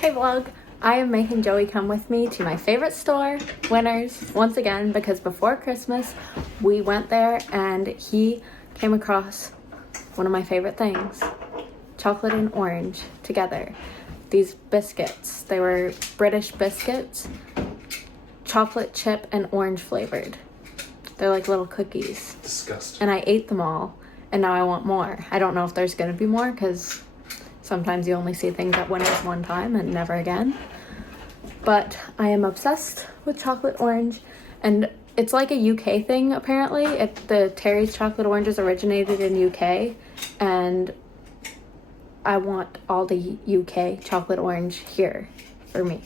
Hey vlog, I am making Joey come with me to my favorite store, Winners, once again, because before Christmas we went there and he came across one of my favorite things, chocolate and orange together. These biscuits, they were British biscuits, chocolate chip and orange flavored. They're like little cookies. Disgusting. And I ate them all and now I want more. I don't know if there's gonna be more because sometimes you only see things at Winners one time and never again. But I am obsessed with chocolate orange, and it's like a UK thing apparently. The Terry's chocolate oranges originated in UK, and I want all the UK chocolate orange here for me.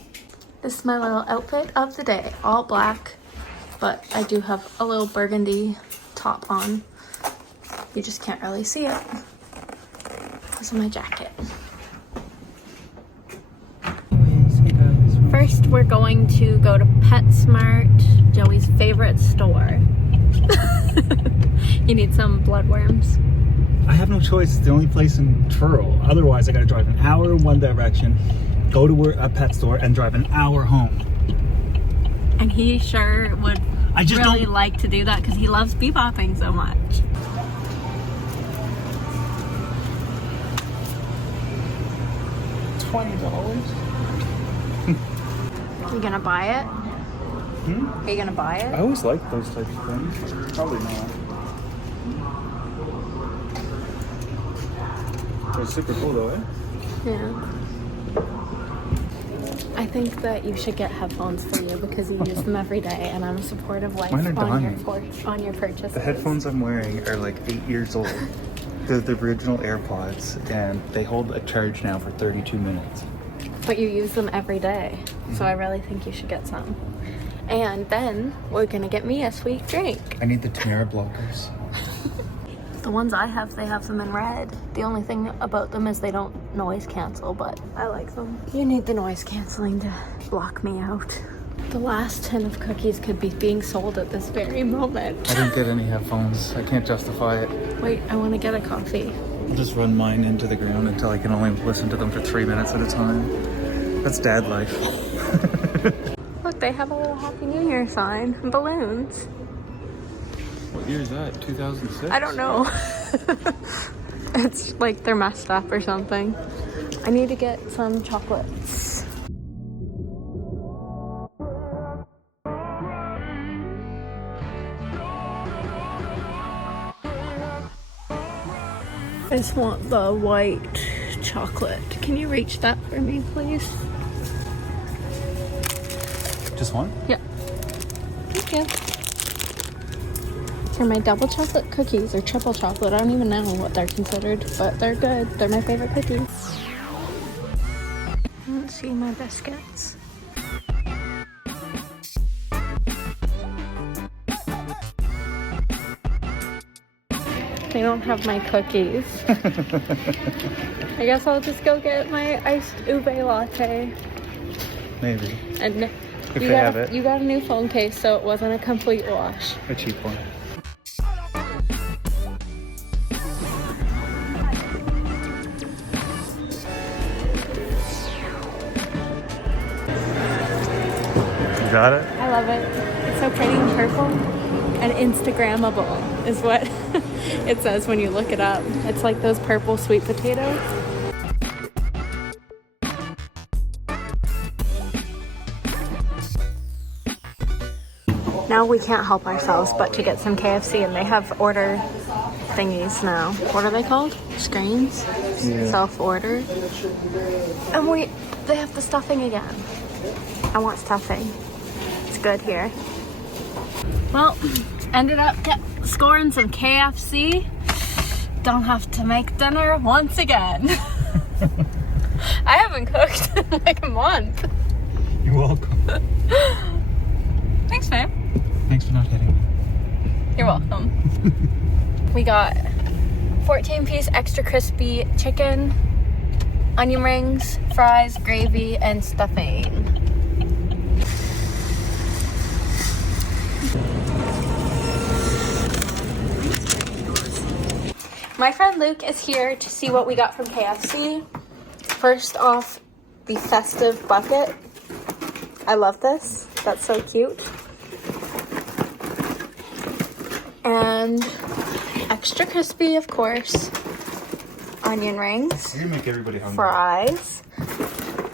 This is my little outfit of the day, all black, but I do have a little burgundy top on. You just can't really see it. This is my jacket. First, we're going to go to PetSmart, Joey's favorite store. You need some bloodworms. I have no choice. It's the only place in Truro. Otherwise, I gotta drive an hour in one direction, go to a pet store, and drive an hour home. And he sure would really like to do that because he loves bebopping so much. $20. You gonna buy it? Are you gonna buy it? I always like those types of things. Probably not. They're super cool though, eh? Yeah. I think that you should get headphones for you because you use them every day, and I'm a supportive wife Mine are on your purchases. The headphones I'm wearing are like 8 years old. They're the original AirPods, and they hold a charge now for 32 minutes. But you use them every day, so I really think you should get some. And then we're gonna get me a sweet drink. I need the Tamara blockers. The ones I have, they have them in red. The only thing about them is they don't noise cancel, but I like them. You need the noise canceling to block me out. The last tin of cookies could be being sold at this very moment. I didn't get any headphones. I can't justify it. Wait, I want to get a coffee. I'll just run mine into the ground until I can only listen to them for 3 minutes at a time. That's dad life. Look, they have a little Happy New Year sign and balloons. What year is that? 2006? I don't know. It's like they're messed up or something. I need to get some chocolates. I just want the white chocolate. Can you reach that for me, please? Just one? Yeah. Thank you. They're my double chocolate cookies or triple chocolate. I don't even know what they're considered, but they're good. They're my favorite cookies. Let's see my biscuits. They don't have my cookies. I guess I'll just go get my iced ube latte. Maybe. And If they have it. You got a new phone case, so it wasn't a complete wash. A cheap one. You got it? I love it. It's so pretty and purple. And Instagrammable is what it says when you look it up. It's like those purple sweet potatoes. Now we can't help ourselves but to get some KFC, and they have order thingies now. What are they called? Screens? Yeah. Self-order. And they have the stuffing again. I want stuffing. It's good here. Well, ended up scoring some KFC. Don't have to make dinner once again. I haven't cooked in like a month. You're welcome. Thanks, babe. Thanks for not hitting me. You're welcome. We got 14-piece extra crispy chicken, onion rings, fries, gravy, and stuffing. My friend Luke is here to see what we got from KFC. First off, the festive bucket. I love this. That's so cute. And extra crispy, of course. Onion rings. You're gonna make everybody hungry. Fries.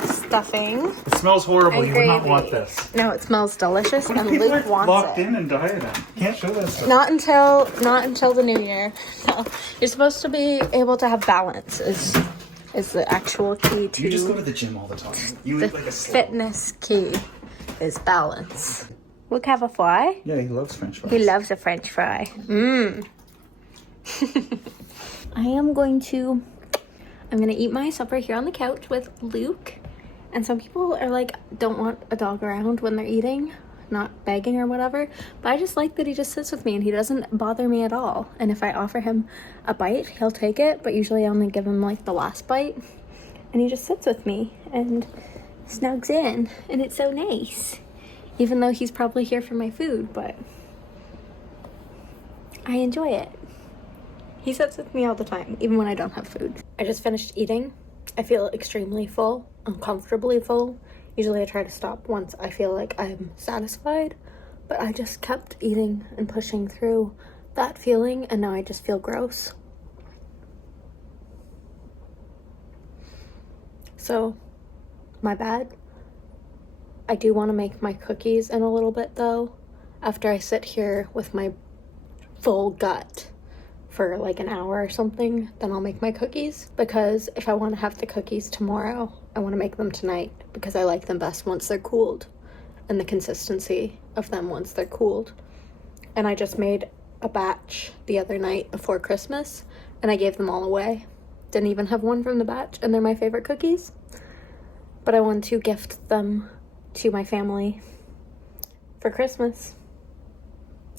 Stuffing. It smells horrible. And You would not gravy. want this. No, it smells delicious, What if and people Luke are wants locked it. in and dieting? Can't show that stuff. Not until the new year. No, you're supposed to be able to have balance. Is the actual key to You just go to the gym all the time. You the eat like a slob. fitness key is balance. Luke have a fly? Yeah, he loves French fries. He loves a French fry. Mmm. I'm gonna eat my supper here on the couch with Luke. And some people are like, don't want a dog around when they're eating, not begging or whatever. But I just like that he just sits with me and he doesn't bother me at all. And if I offer him a bite, he'll take it. But usually I only give him like the last bite. And he just sits with me and snugs in. And it's so nice. Even though he's probably here for my food, but I enjoy it. He sits with me all the time, even when I don't have food. I just finished eating. I feel extremely full, uncomfortably full. Usually I try to stop once I feel like I'm satisfied, but I just kept eating and pushing through that feeling, and now I just feel gross. So, my bad. I do want to make my cookies in a little bit though, after I sit here with my full gut for like an hour or something. Then I'll make my cookies, because if I want to have the cookies tomorrow, I want to make them tonight because I like them best once they're cooled, and the consistency of them once they're cooled. And I just made a batch the other night before Christmas and I gave them all away. Didn't even have one from the batch, and they're my favorite cookies. But I want to gift them to my family for Christmas,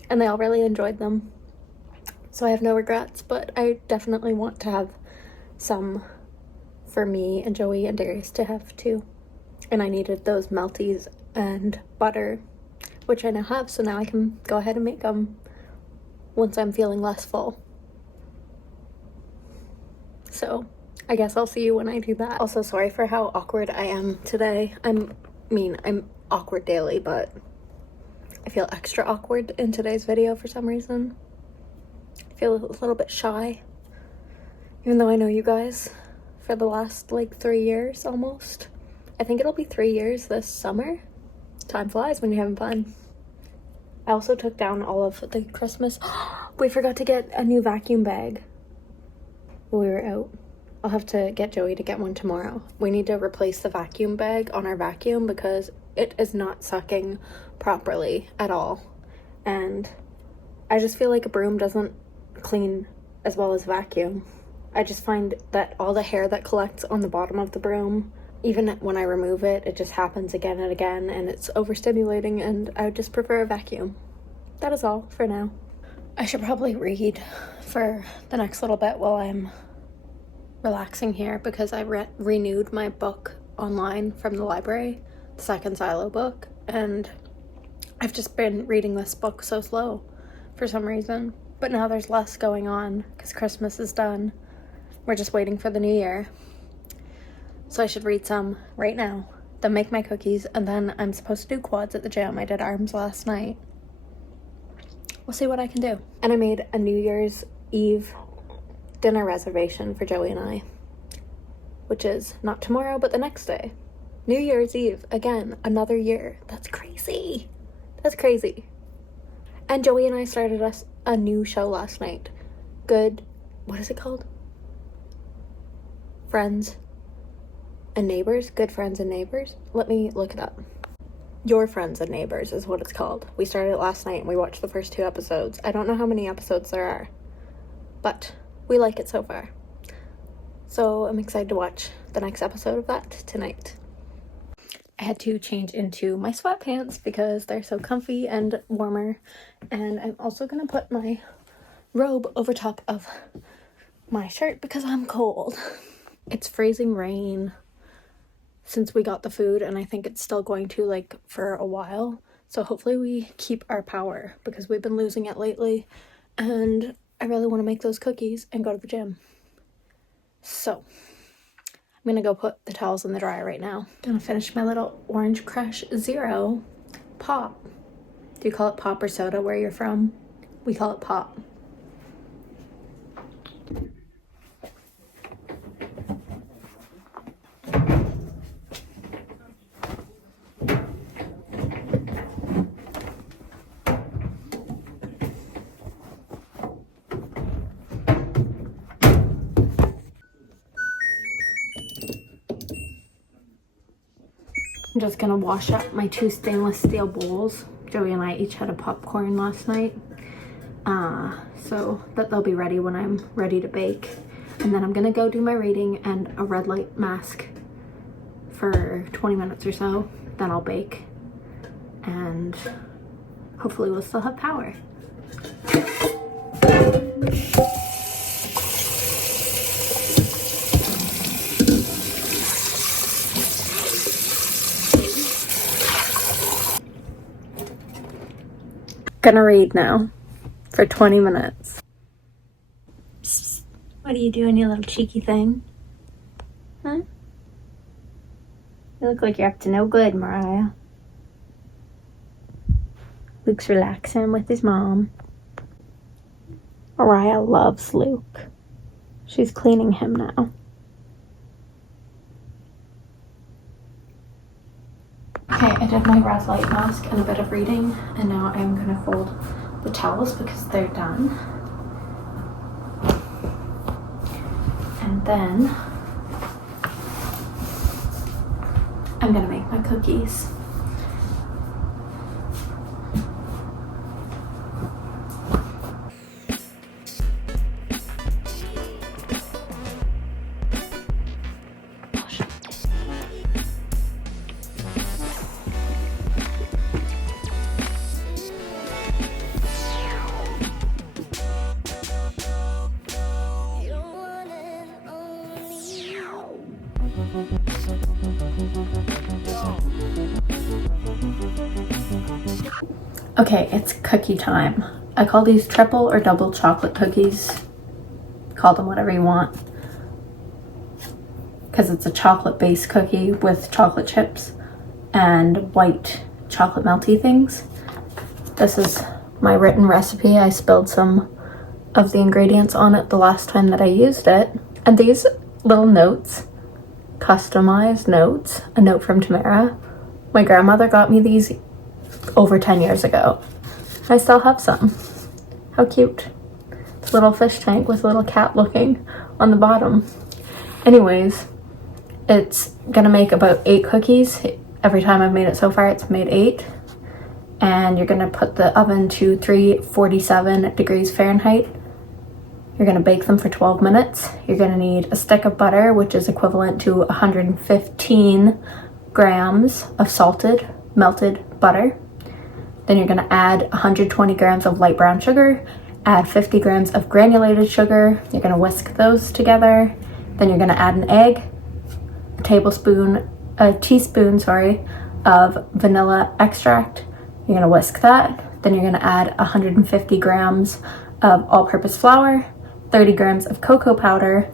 and they all really enjoyed them. So I have no regrets, but I definitely want to have some for me and Joey and Darius to have too. And I needed those melties and butter, which I now have, so now I can go ahead and make them once I'm feeling less full. So I guess I'll see you when I do that. Also, sorry for how awkward I am today. I'm awkward daily, but I feel extra awkward in today's video for some reason. I feel a little bit shy, even though I know you guys for the last like 3 years almost. I think it'll be 3 years this summer. Time flies when you're having fun. I also took down all of the Christmas. We forgot to get a new vacuum bag while we were out. I'll have to get Joey to get one tomorrow. We need to replace the vacuum bag on our vacuum because it is not sucking properly at all. And I just feel like a broom doesn't clean as well as vacuum. I just find that all the hair that collects on the bottom of the broom, even when I remove it, it just happens again and again, and it's overstimulating, and I would just prefer a vacuum. That is all for now. I should probably read for the next little bit while I'm relaxing here, because I renewed my book online from the library, the second Silo book, and I've just been reading this book so slow for some reason. But now there's less going on because Christmas is done. We're just waiting for the new year. So I should read some right now, then make my cookies, and then I'm supposed to do quads at the gym. I did arms last night. We'll see what I can do. And I made a New Year's Eve dinner reservation for Joey and I, which is not tomorrow, but the next day. New Year's Eve, again, another year. That's crazy. That's crazy. And Joey and I started a new show last night. What is it called? Friends and Neighbors? Good Friends and Neighbors? Let me look it up. Your Friends and Neighbors is what it's called. We started it last night and we watched the first 2 episodes. I don't know how many episodes there are, but we like it so far. So I'm excited to watch the next episode of that tonight. I had to change into my sweatpants because they're so comfy and warmer. And I'm also gonna put my robe over top of my shirt because I'm cold. It's freezing rain since we got the food, and I think it's still going to like for a while. So hopefully we keep our power because we've been losing it lately, and I really want to make those cookies and go to the gym. So I'm gonna go put the towels in the dryer right now. Gonna finish my little Orange Crush Zero pop. Do you call it pop or soda where you're from? We call it pop. I'm just gonna wash up my 2 stainless steel bowls. Joey and I each had a popcorn last night, so that they'll be ready when I'm ready to bake. And then I'm gonna go do my reading and a red light mask for 20 minutes or so. Then I'll bake, and hopefully we'll still have power. Gonna read now for 20 minutes. Psst. What are you doing, you little cheeky thing? Huh? You look like you're up to no good, Mariah. Luke's relaxing with his mom. Mariah loves Luke. She's cleaning him now. Okay, I did my red light mask and a bit of reading, and now I'm gonna fold the towels because they're done. And then I'm gonna make my cookies. Okay, it's cookie time. I call these triple or double chocolate cookies. Call them whatever you want. Because it's a chocolate based cookie with chocolate chips and white chocolate melty things. This is my written recipe. I spilled some of the ingredients on it the last time that I used it. And these little notes, customized notes, a note from Tamara. My grandmother got me these over 10 years ago. I still have some. How cute. It's a little fish tank with a little cat looking on the bottom. Anyways, it's gonna make about 8 cookies. Every time I've made it so far, it's made 8. And you're gonna put the oven to 347 degrees Fahrenheit. You're gonna bake them for 12 minutes. You're gonna need a stick of butter, which is equivalent to 115 grams of salted, melted butter. Then you're gonna add 120 grams of light brown sugar, add 50 grams of granulated sugar. You're gonna whisk those together. Then you're gonna add an egg, a teaspoon, of vanilla extract. You're gonna whisk that. Then you're gonna add 150 grams of all-purpose flour, 30 grams of cocoa powder,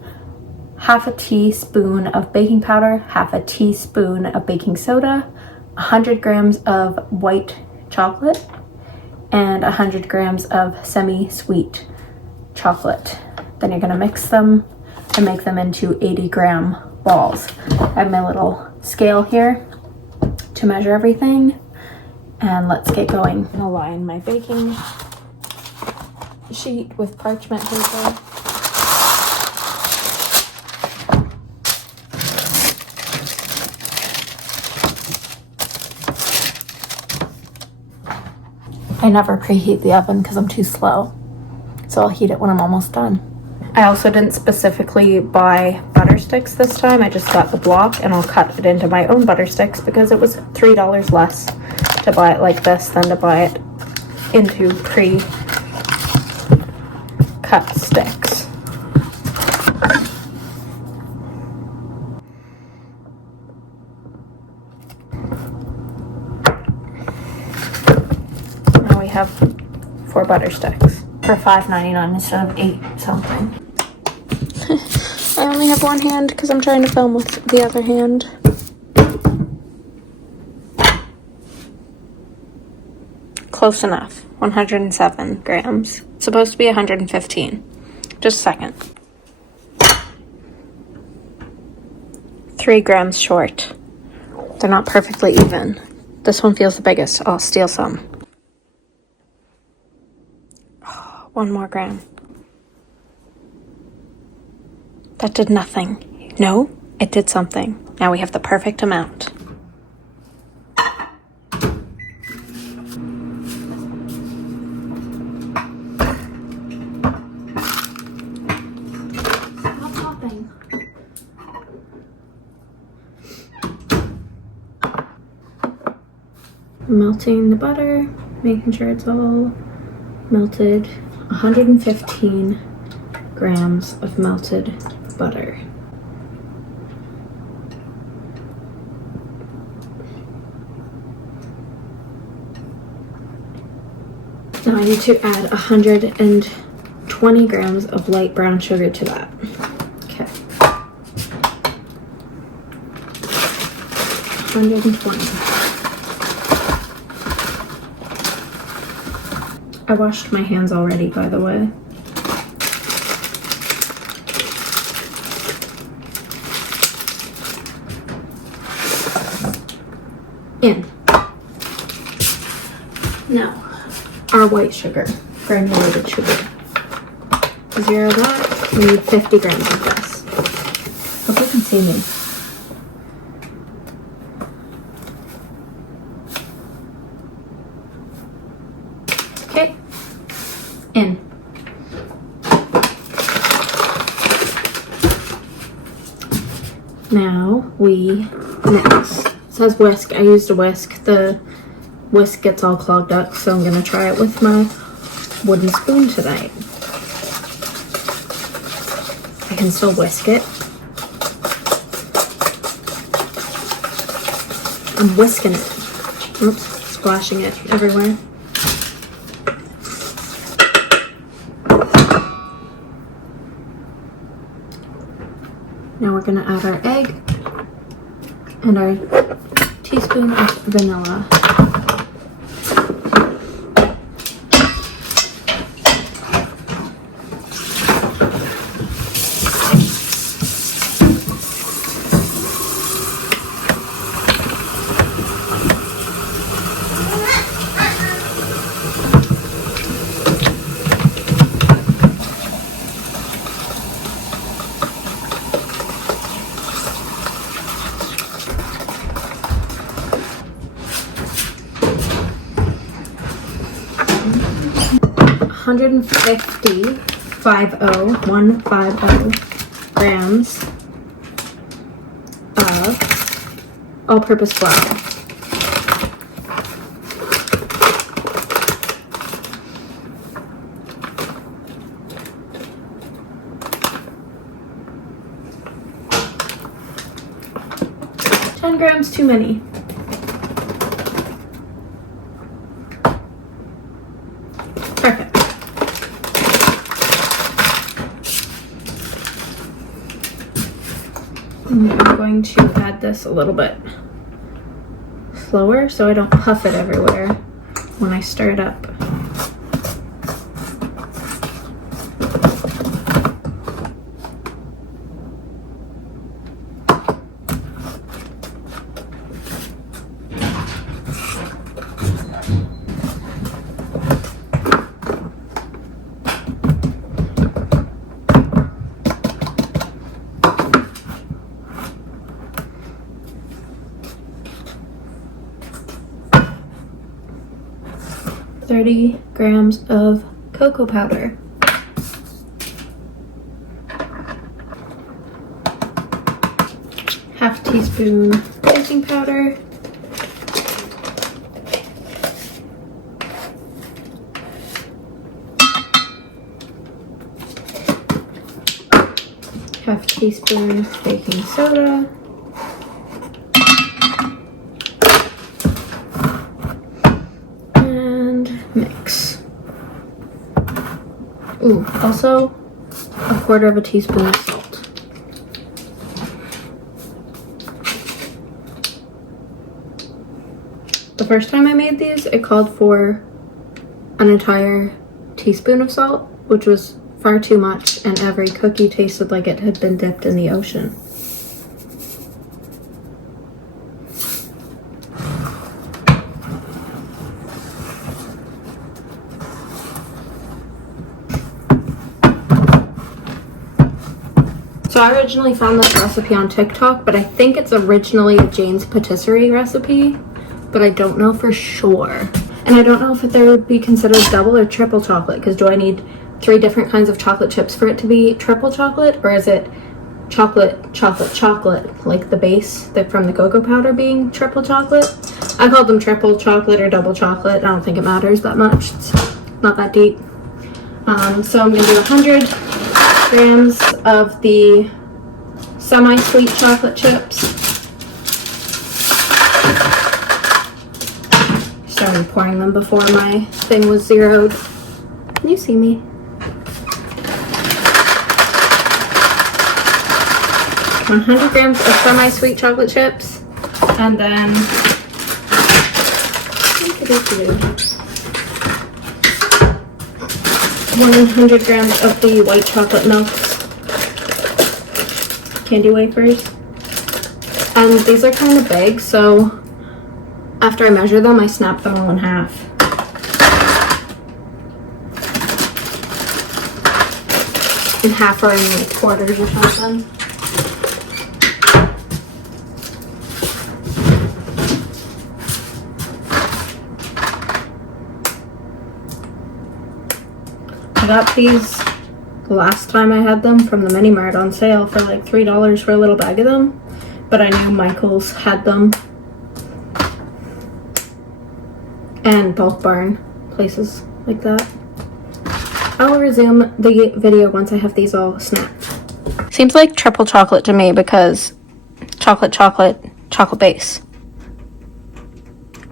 half a teaspoon of baking powder, half a teaspoon of baking soda, 100 grams of white chocolate, and 100 grams of semi-sweet chocolate. Then you're gonna mix them and make them into 80-gram balls. I have my little scale here to measure everything, and let's get going. I'm gonna line my baking sheet with parchment paper. I never preheat the oven because I'm too slow, so I'll heat it when I'm almost done. I also didn't specifically buy butter sticks this time. I just got the block, and I'll cut it into my own butter sticks because it was $3 less to buy it like this than to buy it into pre-cut sticks. Now we have 4 butter sticks for $5.99 instead of $8 something. I only have one hand because I'm trying to film with the other hand. Close enough. 107 grams. It's supposed to be 115. Just a second. 3 grams short. They're not perfectly even. This one feels the biggest. I'll steal some. 1 more gram. That did nothing. No, it did something. Now we have the perfect amount. Stop popping. Melting the butter, making sure it's all melted. 115 grams of melted butter. Now I need to add 120 grams of light brown sugar to that. Okay. 120. I washed my hands already, by the way. In. Now, our white sugar, granulated sugar. 0 that. We need 50 grams of this. Hope you can see me. Okay. In. Now we mix. It says whisk. I used a whisk. The whisk gets all clogged up, so I'm gonna try it with my wooden spoon tonight. I can still whisk it. I'm whisking it. Oops, splashing it everywhere. Now we're gonna add our egg and our teaspoon of vanilla. $150 grams of all-purpose flour. $10 grams too many. Perfect. I'm going to add this a little bit slower so I don't puff it everywhere when I stir it up. $30 grams of cocoa powder. Half teaspoon baking powder. Half teaspoon baking soda. Mix. Ooh, also a 1/4 teaspoon of salt. The first time I made these, it called for an entire teaspoon of salt, which was far too much, and every cookie tasted like it had been dipped in the ocean. So I originally found this recipe on TikTok, but I think it's originally a Jane's Patisserie recipe, but I don't know for sure. And I don't know if there would be considered double or triple chocolate, because do I need 3 different kinds of chocolate chips for it to be triple chocolate, or is it chocolate, chocolate, chocolate, like the base from the cocoa powder being triple chocolate? I called them triple chocolate or double chocolate. I don't think it matters that much. It's not that deep. So I'm gonna do 100 grams of the semi-sweet chocolate chips. Started pouring them before my thing was zeroed. Can you see me? 100 grams of semi-sweet chocolate chips, and then 100 grams of the white chocolate milk candy wafers. And these are kind of big, so after I measure them, I snap them all in half. And half are in like quarters or something. I got these the last time I had them from the Mini Mart on sale for like $3 for a little bag of them, but I knew Michael's had them. And Bulk Barn, places like that. I'll resume the video once I have these all snapped. Seems like triple chocolate to me because chocolate, chocolate, chocolate base.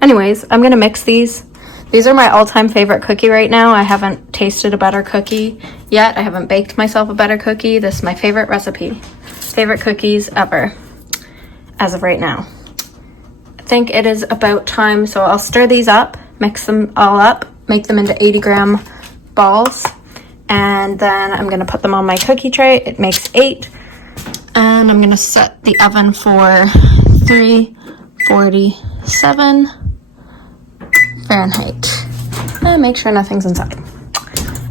Anyways, I'm gonna mix these. These are my all-time favorite cookie right now. I haven't tasted a better cookie yet. I haven't baked myself a better cookie. This is my favorite recipe. Favorite cookies ever, as of right now. I think it is about time, so I'll stir these up, mix them all up, make them into 80-gram balls, and then I'm gonna put them on my cookie tray. It makes 8, and I'm gonna set the oven for 347 Fahrenheit, and make sure nothing's inside.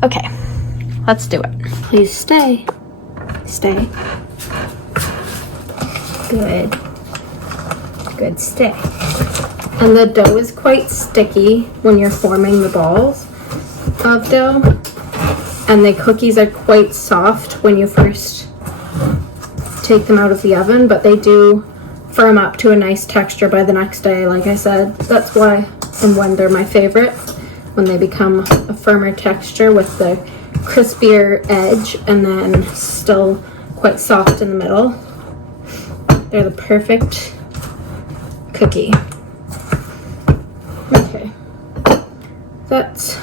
Okay, let's do it. Please stay. Stay. Good. Good, stay. And the dough is quite sticky when you're forming the balls of dough, and the cookies are quite soft when you first take them out of the oven, but they do firm up to a nice texture by the next day. Like I said, that's why and when they're my favorite, when they become a firmer texture with the crispier edge and then still quite soft in the middle. They're the perfect cookie. Okay, that's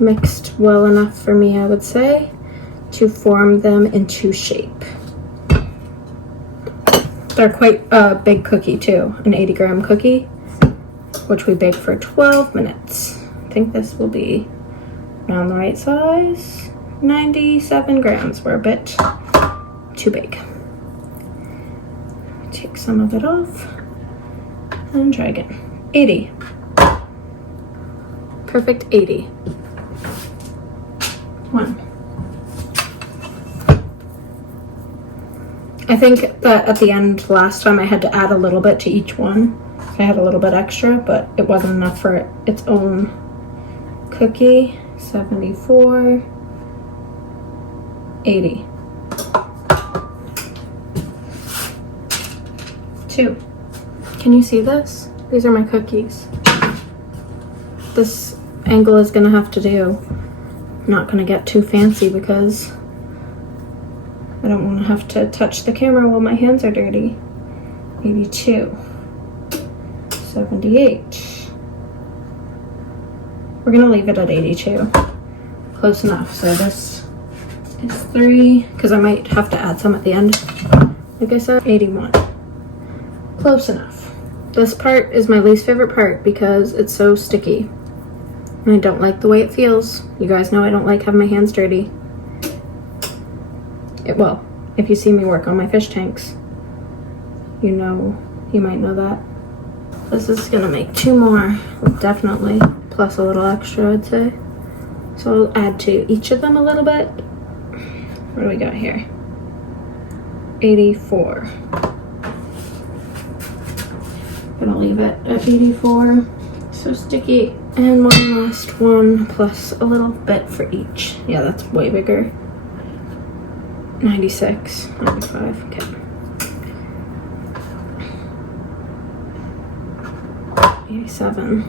mixed well enough for me, I would say, to form them into shape. They're quite a big cookie too, an 80-gram cookie, which we bake for 12 minutes. I think this will be around the right size. 97 grams, we're a bit too big. Take some of it off and try again. 80. Perfect 80. 1. I think that at the end last time I had to add a little bit to each one. I had a little bit extra, but it wasn't enough for its own cookie. 74. 80. 2. Can you see this? These are my cookies. This angle is gonna have to do. I'm not gonna get too fancy because I don't want to have to touch the camera while my hands are dirty. 82. 78. We're gonna leave it at 82. Close enough. So this is 3, because I might have to add some at the end. Like I said, 81. Close enough. This part is my least favorite part because it's so sticky. And I don't like the way it feels. You guys know I don't like having my hands dirty. Well, if you see me work on my fish tanks, you might know that. This is gonna make 2 more, definitely, plus a little extra, I'd say. So I'll add to each of them a little bit. What do we got here? 84. Gonna leave it at 84. So sticky. And one last one, plus a little bit for each. Yeah, that's way bigger. 96, 95, okay. 87.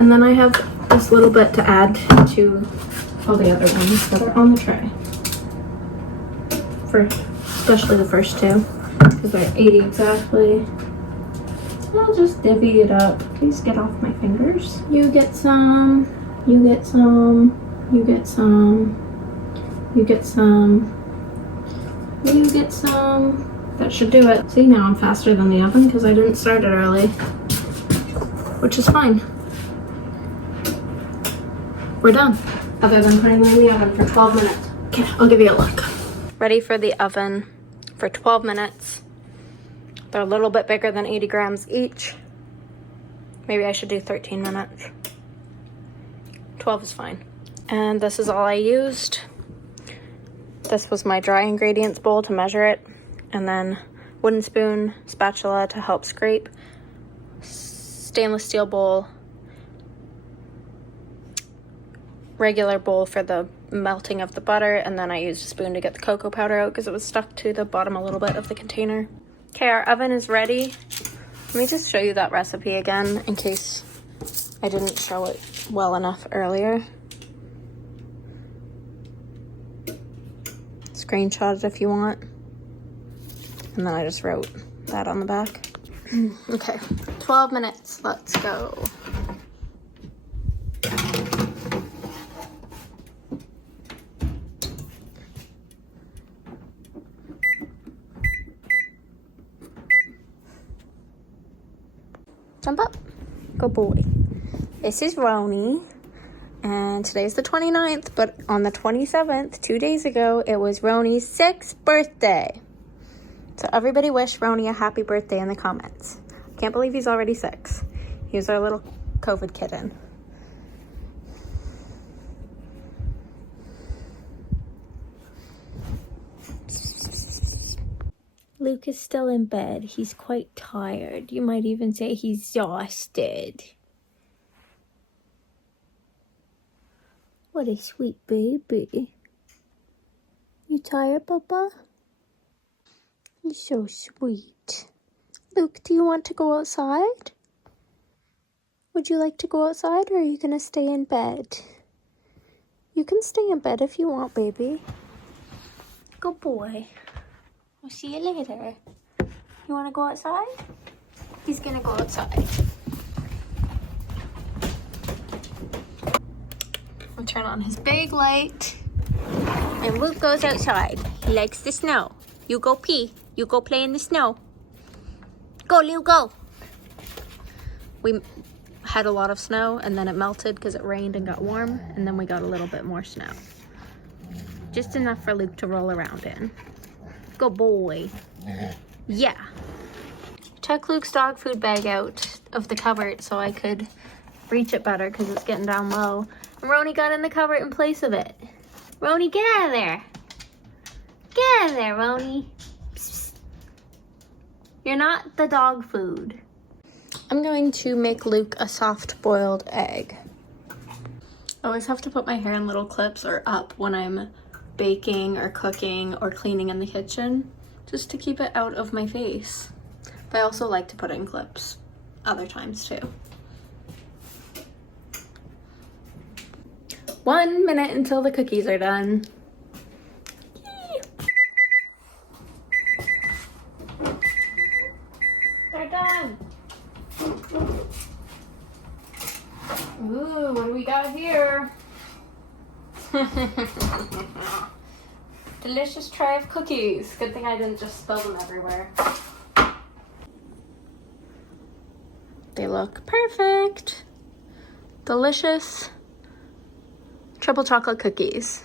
And then I have this little bit to add to all the other ones that are on the tray. Especially the first 2, because they're 80 exactly. I'll just divvy it up. Please get off my fingers. You get some, you get some, you get some, you get some, you get some. That should do it. See, now I'm faster than the oven because I didn't start it early, which is fine. We're done. Other than putting them in the oven for 12 minutes. Okay, I'll give you a look. Ready for the oven for 12 minutes. They're a little bit bigger than 80 grams each. Maybe I should do 13 minutes. 12 is fine. And this is all I used. This was my dry ingredients bowl to measure it. And then wooden spoon, spatula to help scrape, stainless steel bowl, regular bowl for the melting of the butter, and then I used a spoon to get the cocoa powder out because it was stuck to the bottom a little bit of the container. Okay, our oven is ready. Let me just show you that recipe again in case I didn't show it well enough earlier. Screenshot it if you want. And then I just wrote that on the back. Okay, 12 minutes, let's go. Jump up. Good boy. This is Roni. And today's the 29th, but on the 27th, 2 days ago, it was Roni's 6th birthday. So everybody wish Roni a happy birthday in the comments. Can't believe he's already 6. He was our little COVID kitten. Luke is still in bed. He's quite tired. You might even say he's exhausted. What a sweet baby. You tired, Papa? You're so sweet. Luke, do you want to go outside? Would you like to go outside, or are you going to stay in bed? You can stay in bed if you want, baby. Good boy. I'll see you later. You want to go outside? He's going to go outside. I'll turn on his big light. And Luke goes outside. He likes the snow. You go pee. You go play in the snow. Go, Luke, go. We had a lot of snow, and then it melted because it rained and got warm. And then we got a little bit more snow. Just enough for Luke to roll around in. Good boy. Yeah. Took Luke's dog food bag out of the cupboard so I could reach it better because it's getting down low. And Roni got in the cupboard in place of it. Roni, get out of there. Get out of there, Roni. Psst. You're not the dog food. I'm going to make Luke a soft boiled egg. I always have to put my hair in little clips or up when I'm baking or cooking or cleaning in the kitchen, just to keep it out of my face. But I also like to put it in clips other times too. 1 minute until the cookies are done. They're done. Ooh, what do we got here? Delicious tray of cookies. Good thing I didn't just spill them everywhere. They look perfect. Delicious triple chocolate cookies.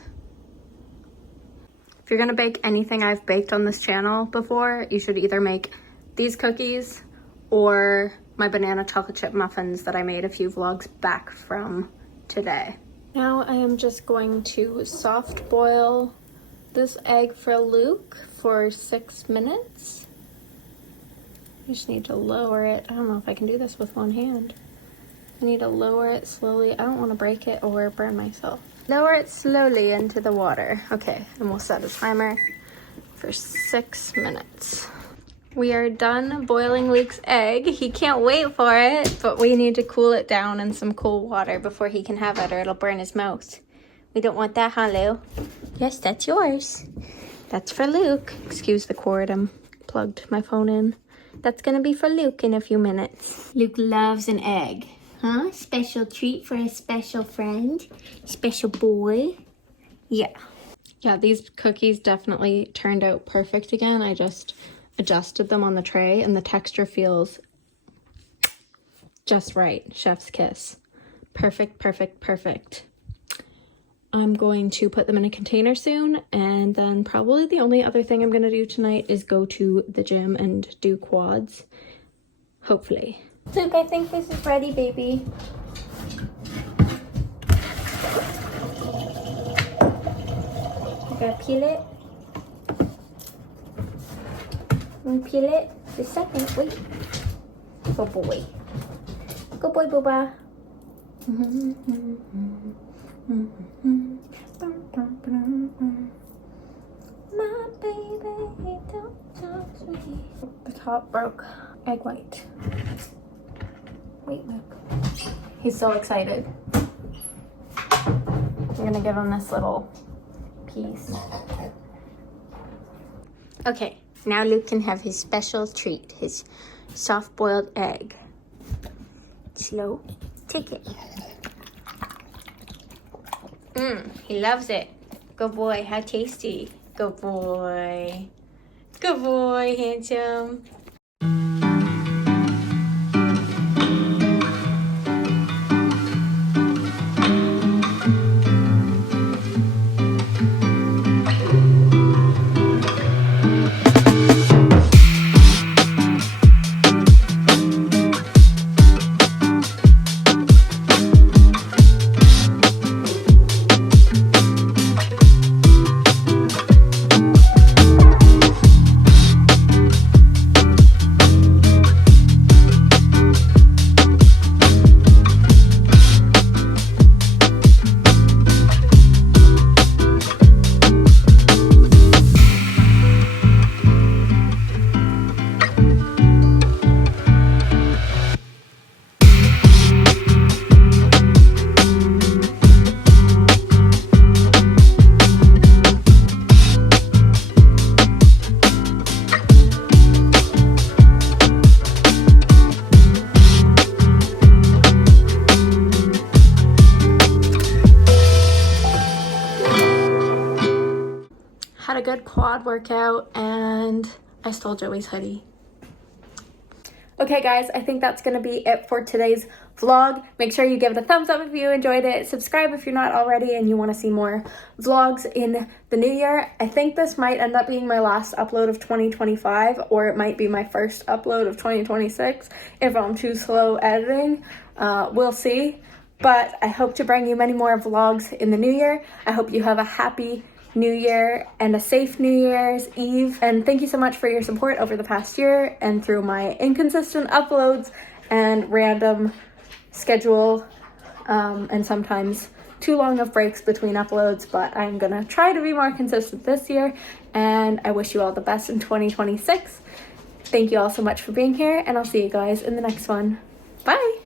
If you're gonna bake anything I've baked on this channel before, you should either make these cookies or my banana chocolate chip muffins that I made a few vlogs back from today. Now I am just going to soft boil this egg for Luke for 6 minutes. I just need to lower it. I don't know if I can do this with one hand. I need to lower it slowly. I don't want to break it or burn myself. Lower it slowly into the water. Okay, and we'll set a timer for 6 minutes. We are done boiling Luke's egg. He can't wait for it, but we need to cool it down in some cool water before he can have it or it'll burn his mouth. We don't want that, huh, Lou? Yes, that's yours. That's for Luke. Excuse the cord, I'm plugged my phone in. That's gonna be for Luke in a few minutes. Luke loves an egg. Huh? Special treat for a special friend. Special boy. Yeah. Yeah, these cookies definitely turned out perfect again. I just adjusted them on the tray and the texture feels just right. Chef's kiss. Perfect, perfect, perfect. I'm going to put them in a container soon, and then probably the only other thing I'm going to do tonight is go to the gym and do quads. Hopefully. Luke, I think this is ready, baby. You gotta peel it. Peel it. The second, wait. Good boy. Good boy, Booba. My baby, don't touch me. The top broke. Egg white. Wait, Luke. He's so excited. I'm gonna give him this little piece. Okay, now Luke can have his special treat, his soft-boiled egg. Slow. Take it. He loves it. Good boy, how tasty. Good boy. Good boy, handsome. Had a good quad workout and I stole Joey's hoodie. Okay guys, I think that's gonna be it for today's vlog. Make sure you give it a thumbs up if you enjoyed it. Subscribe if you're not already and you wanna see more vlogs in the new year. I think this might end up being my last upload of 2025 or it might be my first upload of 2026 if I'm too slow editing. We'll see. But I hope to bring you many more vlogs in the new year. I hope you have a happy New Year and a safe New Year's Eve, and thank you so much for your support over the past year and through my inconsistent uploads and random schedule and sometimes too long of breaks between uploads, but I'm gonna try to be more consistent this year and I wish you all the best in 2026. Thank you all so much for being here and I'll see you guys in the next one. Bye!